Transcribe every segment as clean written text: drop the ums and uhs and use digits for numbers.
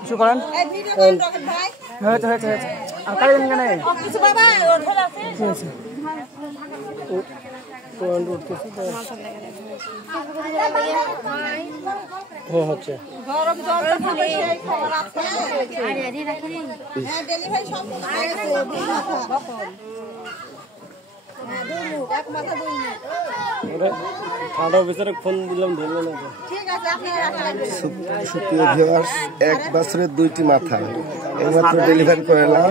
কিছু করেন হয়েছে হয়েছে হয়েছে আর কাজ কেন ঠিক আছে হচ্ছে ঠান্ডা ভিতরে ফোন দিলাম ধরলো না। সুপ্রিয় ভিউয়ার্স, 1 বছরের 2টি মাথা এইমাত্র ডেলিভারি করলাম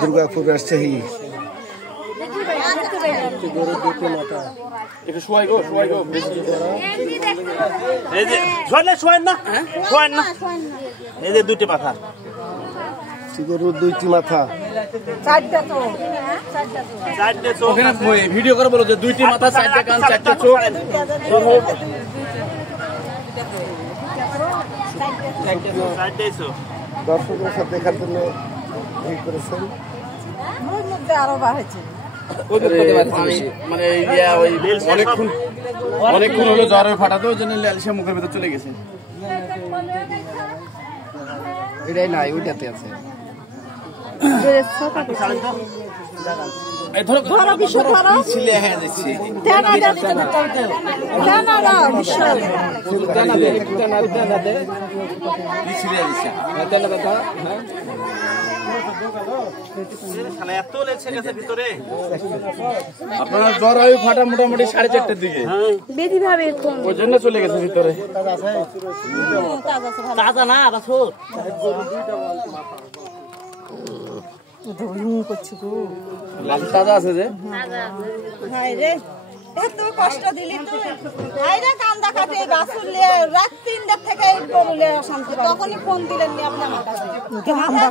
দুর্গাপুর রাজশাহী। গরুর 2টি মাথা একটু শোয়াই গো বেশি এই যে শোয়েন না এই যে 2টি মাথা গরুর 2টি মাথা ওখানে ভিডিও করে বলো যে 2টি মাথা 4টে কান 4টে চোখ দর্শকদের সাথে দেখার জন্য ভিড় করেছেন। আরো বাড়ছে মানে অনেকক্ষণ হলো জ্বর ফাটাতে ওই জন্য লালিশা মুখের ভেতর চলে গেছে। এটাই নাই, ওইটাতে আছে। আপনার জ্বর হয় ফাটা মোটামুটি 4:30টার দিকে বেশি ভাবে ওই জন্য চলে গেছে ভিতরে। তাজা না বাছুর লাল তাজা আছে যে এত কষ্ট দিলি তুই আইরা কান্দা কাটে বাসুর লিয়ে রাত 3টা থেকে গরুলে শান্তি তখনই ফোন দিলেন নি আপনি আমার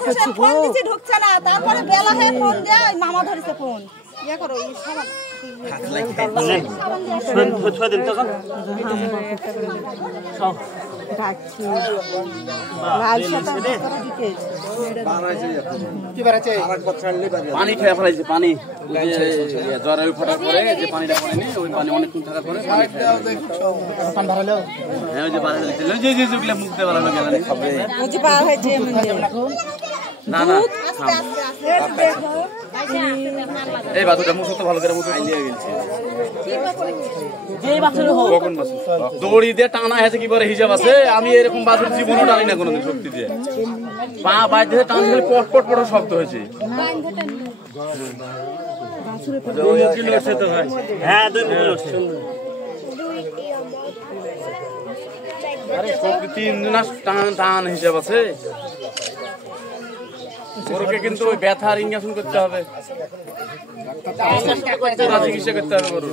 কাছে ফোন দিছি ঢুকছে না, তারপরে বেলা হয়ে ফোন দেয় মামা ধরেছে ফোন ইয়া করো এই সাবান পানি খেয়ে ফেলাইছে। পানি জ্বর ফাটার পরে যে পানিটা পড়েনি ওই পানি অনেকক্ষণ থাকার পরে মুখ দিয়ে বাড়ানো গেল না না এই বাছুরটা মুখ তো ভালো করে মুখ আইলিয়ে গেছে। দড়ি দিয়ে টানা আছে কি বলে হিসাব আছে। আমি এরকম বাছুর জীবনও টানি না কোনোদিন শক্তি দিয়ে। পা বাইরে দিয়ে টান দিলে পট পট পট শব্দ হয়েছে। হ্যাঁ 2 কিলো লড়ছে। 3 মাস টান হিসাব আছে। গরুকে কিন্তু ওই ব্যথার ইঞ্জেকশন করতে হবে, চিকিৎসা করতে হবে গরু।